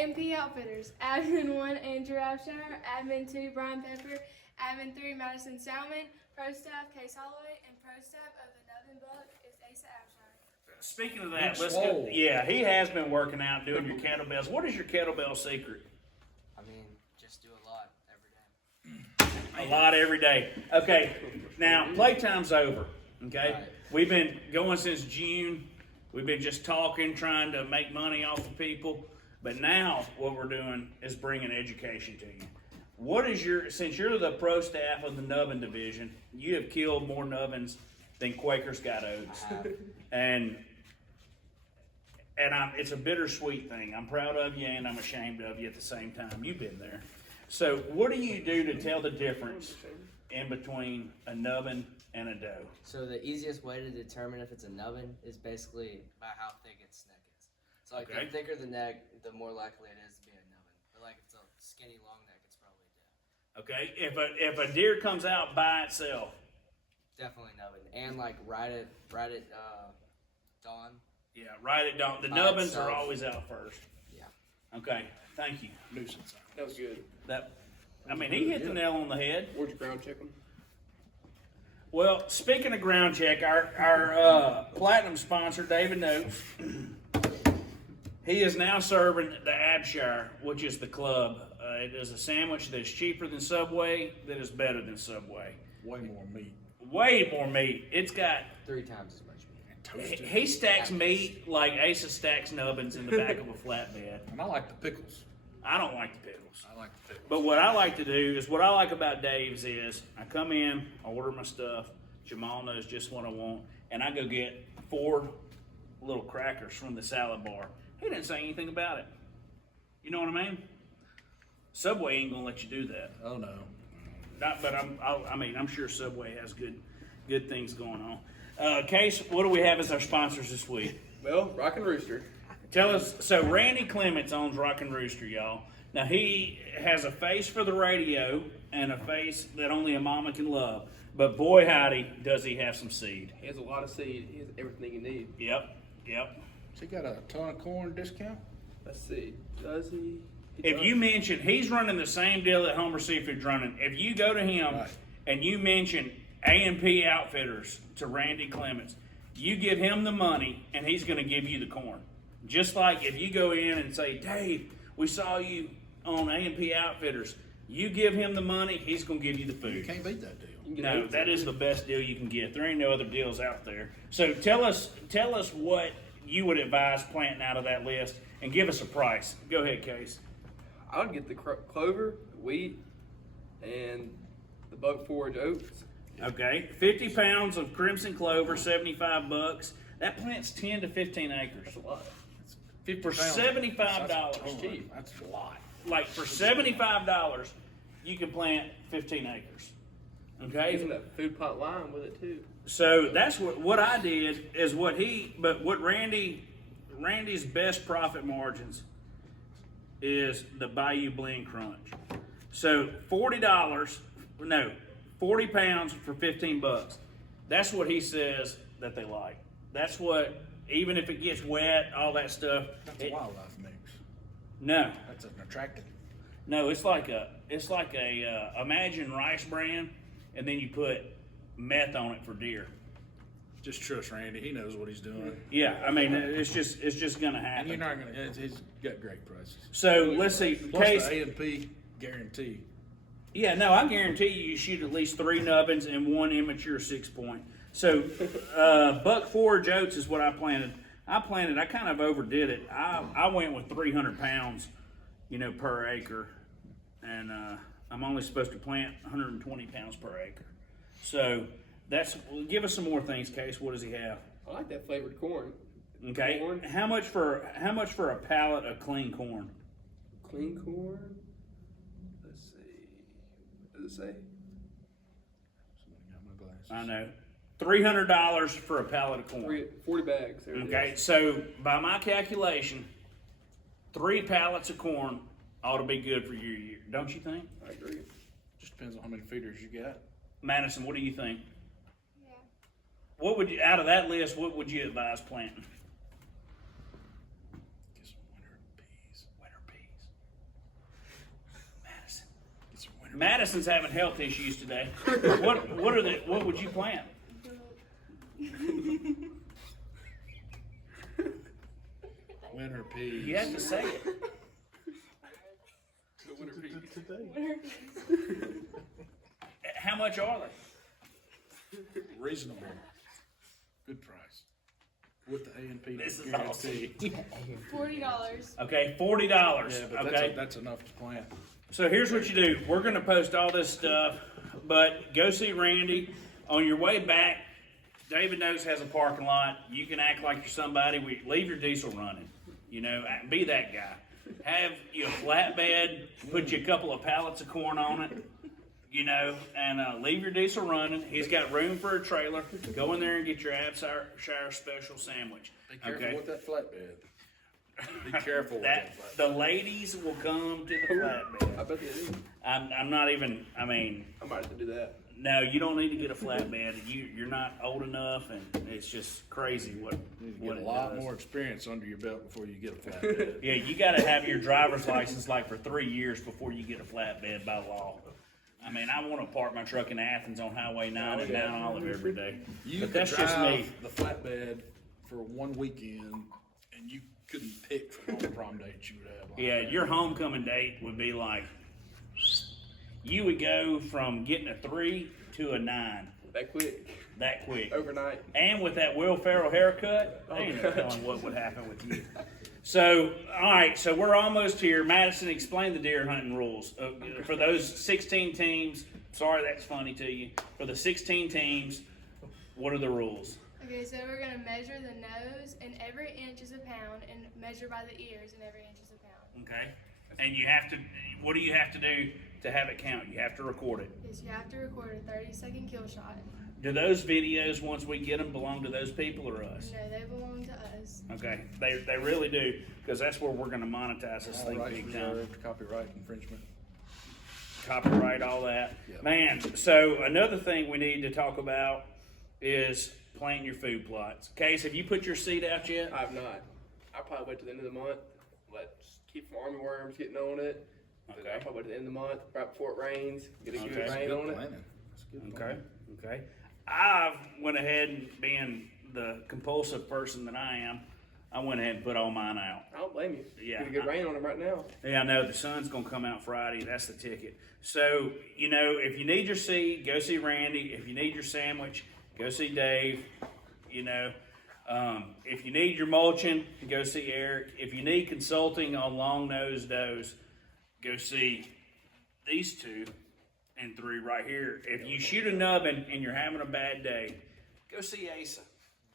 A&P Outfitters. Admin 1, Andrew Abshire. Admin 2, Brian Pepper. Admin 3, Madison Salmon. Pro staff, Case Holloway. And pro staff of the Nubbin Buck is Asa Abshire. Speaking of that, let's go. Yeah, he has been working out, doing your kettlebells. What is your kettlebell secret? I mean, just do a lot every day. A lot every day. Okay, now playtime's over. Okay, Right. we've been going since June. We've been just talking, trying to make money off of people. But now what we're doing is bringing education to you. What is since you're the pro staff of the Nubbin division, you have killed more Nubbins than Quakers got oats. And it's a bittersweet thing. I'm proud of you and I'm ashamed of you at the same time. You've been there. So what do you do to tell the difference in between a nubbin and a doe? So the easiest way to determine if it's a nubbin is basically by how thick its neck is. So like Okay. the thicker the neck, the more likely it is to be a nubbin. But like if it's a skinny long neck, it's probably a doe. Okay, if a deer comes out by itself, Definitely nubbin. And like right at dawn. yeah, right at dawn. The By nubbins are itself. always out first. Yeah. Okay, thank you. Nuisance. That was good. He hit the nail on the head. Where'd you ground check them? Well, speaking of ground check, our platinum sponsor, David Notes, he is now serving the Abshire, which is the club. It is a sandwich that's cheaper than Subway, that is better than Subway. Way more meat. Way more meat. It's got, 3 times as much meat. And toasted. he stacks meat like Asa stacks nubbins in the back of a flatbed. And I like the pickles. I don't like the pickles. I like the pickles. But what I like to do is, what I like about Dave's is, I come in, I order my stuff, Jamal knows just what I want, and I go get 4 little crackers from the salad bar. He didn't say anything about it. You know what I mean? Subway ain't gonna let you do that. Oh no. But I'm sure Subway has good things going on. Case, what do we have as our sponsors this week? Well, Rockin' Rooster. Tell us. So Randy Clements owns Rockin' Rooster, y'all. Now he has a face for the radio and a face that only a mama can love. But boy howdy, does he have some seed. He has a lot of seed. He has everything you need. Yep. Has he got a ton of corn discount? Let's see. Does he? If you mention, he's running the same deal that Homer Seafood's running. If you go to him Right. and you mention A&P Outfitters to Randy Clements, you give him the money and he's going to give you the corn. Just like if you go in and say, Dave, we saw you on A&P Outfitters. You give him the money, he's going to give you the You food. can't beat that deal. You can get No, oats. that is the best deal you can get. There ain't no other deals out there. So tell us what you would advise planting out of that list and give us a price. Go ahead, Case. I would get the clover, the wheat, and the buck forage oats. Okay, 50 pounds of crimson clover, $75. That plants 10 to 15 acres. That's a lot. 50 For pounds. $75. That's a ton. cheap. That's a lot. Like for $75, you can plant 15 acres. Even Okay, that food plot lime with it too. so that's what I did is what Randy's best profit margins is the Bayou Blend Crunch. So $40 pounds for $15. That's what he says that they like. That's what, even if it gets wet, all that stuff. That's a wildlife mix. No, That's an attractant. no, it's like a Imagine Rice Bran, and then you put meth on it for deer. Just trust Randy. He knows what he's doing. Yeah, I mean it's just gonna And happen. you're not gonna. He's got great prices. So let's see, Plus Case. the A&P guarantee. Yeah, no, I guarantee you shoot at least 3 nubbins and 1 immature 6-point. So, buck forage oats is what I planted. I kind of overdid it. I went with 300 pounds, per acre. And I'm only supposed to plant 120 pounds per acre. So, give us some more things, Case. What does he have? I like that flavored corn. Okay. Corn. How much for a pallet of clean corn? Clean corn. Let's see. What does it say? Somebody got my glasses. I know. $300 for a pallet of corn. 40 bags. There it Okay, is. so by my calculation, 3 pallets of corn ought to be good for your year, don't you think? I agree. Just depends on how many feeders you got. Madison, what do you think? Yeah. What would you, out of that list, what would you advise planting? Get some winter peas. Winter peas. Madison's having health issues today. What would you plant? Winter peas. You have to say it. The winter peas. How much are they? Reasonable. Good price. With the A&P This is guarantee. $40. Okay, $40. Yeah, but Okay. that's enough to plant. So here's what you do. We're going to post all this stuff, but go see Randy. On your way back, David knows has a parking lot. You can act like you're somebody. Leave your diesel running. You know, be that guy. Have you a flatbed, put you a couple of pallets of corn on it, you know, and leave your diesel running. He's got room for a trailer. Go in there and get your Abshire special sandwich. Be careful Okay? with that flatbed. Be careful with That that flatbed. the ladies will come to the flatbed. I bet they do. I'm not even. I mean, I might have to do that. no, you don't need to get a flatbed. You're not old enough, and it's just crazy what You what get it a lot does. more experience under your belt before you get a flatbed. Yeah, you got to have your driver's license like for 3 years before you get a flatbed by law. I mean, I want to park my truck in Athens on Highway 9 and Mount Olive every day. You But could that's just me. drive the flatbed for one weekend, and you couldn't pick from all the prom dates you would have. Yeah, your homecoming date would be like, you would go from getting a 3 to a 9 That quick. that quick. Overnight. And with that Will Ferrell haircut, there ain't no telling what would happen with you. So, all right, so we're almost here. Madison, explain the deer hunting rules. For those 16 teams, sorry that's funny to you. For the 16 teams, what are the rules? Okay, so we're gonna measure the nose, and every inch is a pound, and measure by the ears, and every inch is a pound. Okay? And you have to, what do you have to do to have it count? You have to record it. Yes, you have to record a 30-second kill shot. Do those videos, once we get them, belong to those people or us? No, they belong to us. Okay, they really do, because that's where we're going to monetize this All thing rights big time. reserved, copyright infringement. Copyright, all that. Yep. Man, so another thing we need to talk about is planting your food plots. Case, have you put your seed out yet? I have not. I'll probably wait till the end of the month. Keep from armyworms getting on it. But Okay. I'll probably wait till the end of the month, right before it rains. Get a good Okay. rain on it. Planning. That's good Okay, planning. okay. I went ahead and being the compulsive person that I am, I went ahead and put all mine out. I don't blame you. Yeah. Get a good rain on them right now. Yeah, I know the sun's gonna come out Friday. That's the ticket. So, you know, if you need your seed, go see Randy. If you need your sandwich, go see Dave. You know, if you need your mulching, go see Eric. If you need consulting on long-nosed does, go see these 2 and 3 right here. If you shoot a nubbin and you're having a bad day, go see Asa. You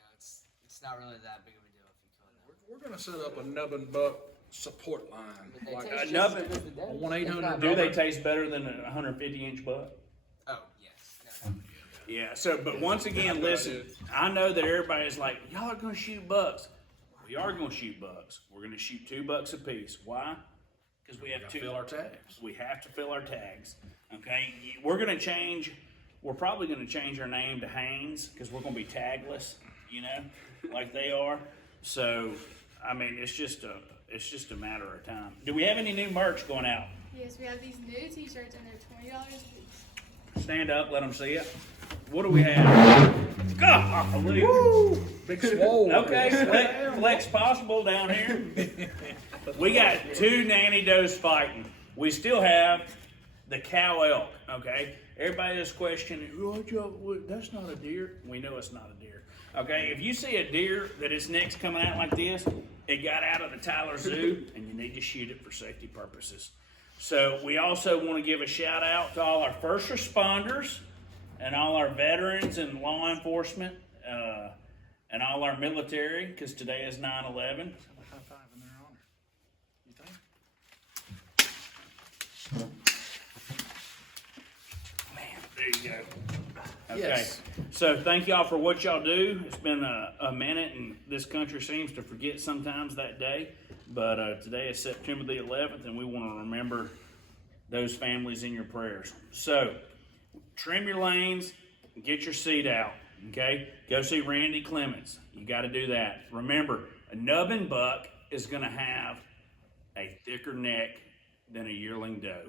know, it's not really that big of a deal if you kill it. We're gonna set up a nubbin buck support line. But they Like taste a just nubbin. as good as the dead. A 1-800 It's not Do they bad. taste better than a 150-inch buck? Oh, yes. No. Yeah, so, but once again, listen, I know that everybody's like, y'all are gonna shoot bucks. We are gonna shoot bucks. We're gonna shoot 2 bucks apiece. Why? Because we have Gotta 2. fill our tags. We have to fill our tags. Okay? We're probably gonna change our name to Haynes, because we're gonna be tagless, you know, like they are. So, I mean, it's just a matter of time. Do we have any new merch going out? Yes, we have these new t-shirts, and they're $20 a piece. Stand up, let them see it. What do we have? Golly. Big swole. Okay, flex possible down here. We got 2 nanny does fighting. We still have the cow elk, okay? Everybody is questioning, that's not a deer. We know it's not a deer. Okay, if you see a deer that its neck's coming out like this, it got out of the Tyler Zoo, and you need to shoot it for safety purposes. So we also want to give a shout out to all our first responders and all our veterans and law enforcement and all our military, because today is 9/11. High five in their honor. You think? Man, there you go. Okay. Yes. So thank y'all for what y'all do. It's been a minute, and this country seems to forget sometimes that day. But today is September the 11th, and we want to remember those families in your prayers. So trim your lanes, get your seed out. Okay? Go see Randy Clements. You got to do that. Remember, a nubbin buck is going to have a thicker neck than a yearling doe.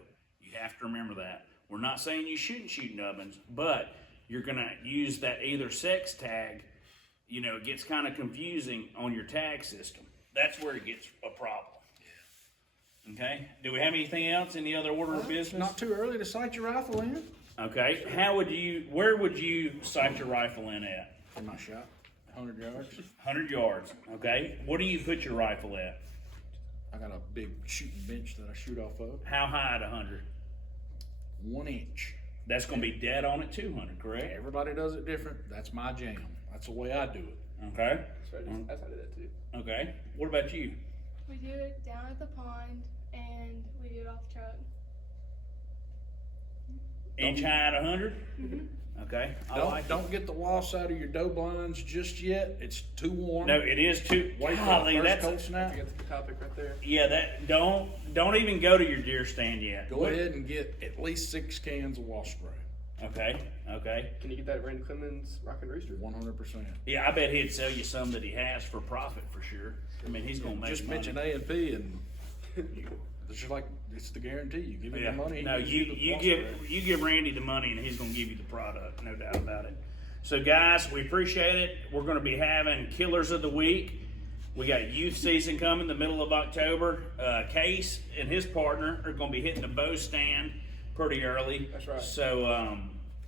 You have to remember that. We're not saying you shouldn't shoot nubbins, but you're gonna use that either sex tag. You know, it gets kind of confusing on your tag system. That's where it gets a problem. Okay, do we have anything else? Any other order of business? Not too early to sight your rifle in. Okay, where would you sight your rifle in at? For my shot, 100 yards. 100 yards, okay? What do you put your rifle at? I got a big shooting bench that I shoot off of. How high at 100? 1 inch. That's gonna be dead on at 200, correct? Everybody does it different. That's my jam. That's the way I do it. Okay, That's how I did that too. okay. What about you? We do it down at the pond, and we do it off the truck. Inch high at 100? Okay, I like it. Don't get the loss out of your doe blinds just yet. It's too warm. No, it is too, Wait for golly, the first that's, cold snap. You got the topic right there. yeah, don't even go to your deer stand yet. Go ahead and get at least 6 cans of wasp spray. Okay, okay. Can you get that at Randy Clemens Rockin' Rooster? 100%. Yeah, I bet he'd sell you some that he has for profit for sure. I mean, he's gonna make Just money. mention A&P and it's just like, it's the guarantee. You give him Yeah, the money. he no, gives you the wasp give spray. you give Randy the money and he's gonna give you the product, no doubt about it. So guys, we appreciate it. We're gonna be having Killers of the Week. We got youth season coming the middle of October. Case and his partner are gonna be hitting the bow stand pretty early. That's right. So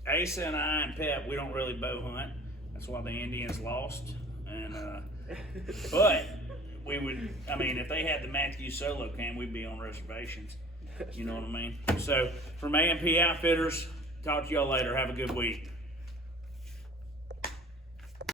Asa and I and Pep, we don't really bow hunt. That's why the Indians lost. And but we would, I mean, if they had the Matthew solo cam, we'd be on reservations. You know what I mean? So from A&P Outfitters, talk to y'all later. Have a good week.